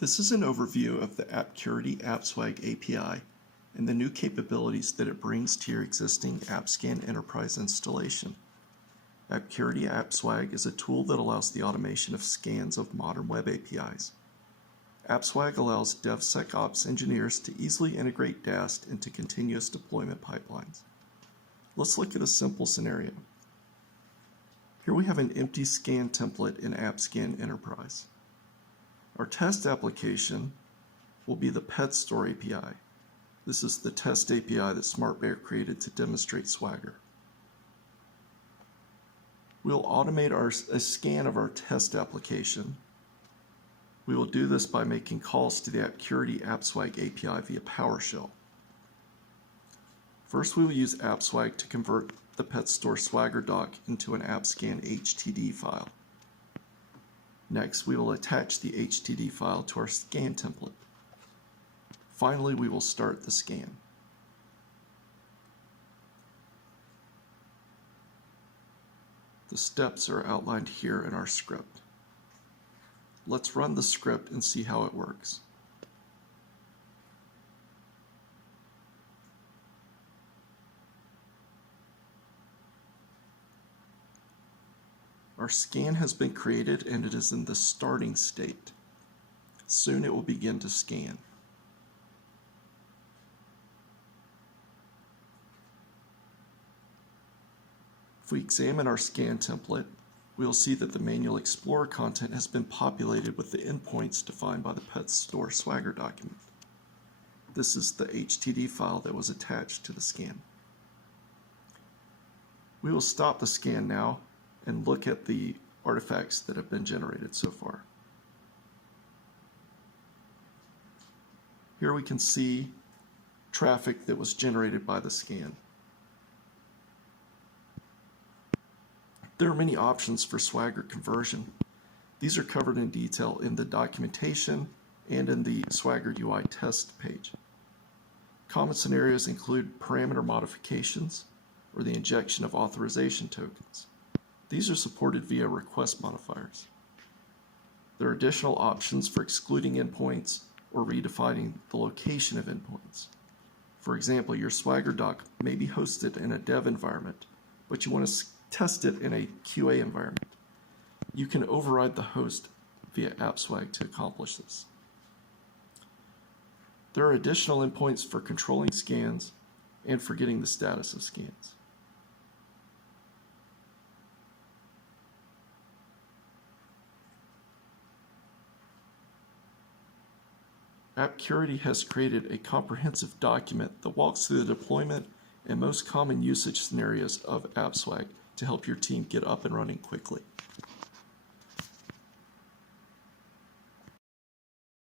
This is an overview of the AppSecurity AppSwag API and the new capabilities that it brings to your existing AppScan Enterprise installation. AppSecurity AppSwag is a tool that allows the automation of scans of modern web APIs. AppSwag allows DevSecOps engineers to easily integrate DAST into continuous deployment pipelines. Let's look at a simple scenario. Here we have an empty scan template in AppScan Enterprise. Our test application will be the Pet Store API. This is the test API that SmartBear created to demonstrate Swagger. We'll automate a scan of our test application. We will do this by making calls to the AppSecurity AppSwag API via PowerShell. First, we will use AppSwag to convert the Pet Store Swagger doc into an AppScan HTTP file. Next, we will attach the HTTP file to our scan template. Finally, we will start the scan. The steps are outlined here in our script. Let's run the script and see how it works. Our scan has been created and it is in the starting state. Soon it will begin to scan. If we examine our scan template, we will see that the Manual Explorer content has been populated with the endpoints defined by the Pet Store Swagger document. This is the HTTP file that was attached to the scan. We will stop the scan now and look at the artifacts that have been generated so far. Here we can see traffic that was generated by the scan. There are many options for Swagger conversion. These are covered in detail in the documentation and in the Swagger UI test page. Common scenarios include parameter modifications or the injection of authorization tokens. These are supported via request modifiers. There are additional options for excluding endpoints or redefining the location of endpoints. For example, your Swagger doc may be hosted in a dev environment, but you want to test it in a QA environment. You can override the host via AppSwag to accomplish this. There are additional endpoints for controlling scans and for getting the status of scans. AppSecurity has created a comprehensive document that walks through the deployment and most common usage scenarios of AppSwag to help your team get up and running quickly.